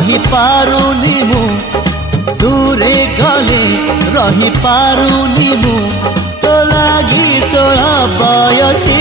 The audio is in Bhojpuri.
रही पारुनी मु दूरे गले रही पारुनी मु तो लागी 16 बयसे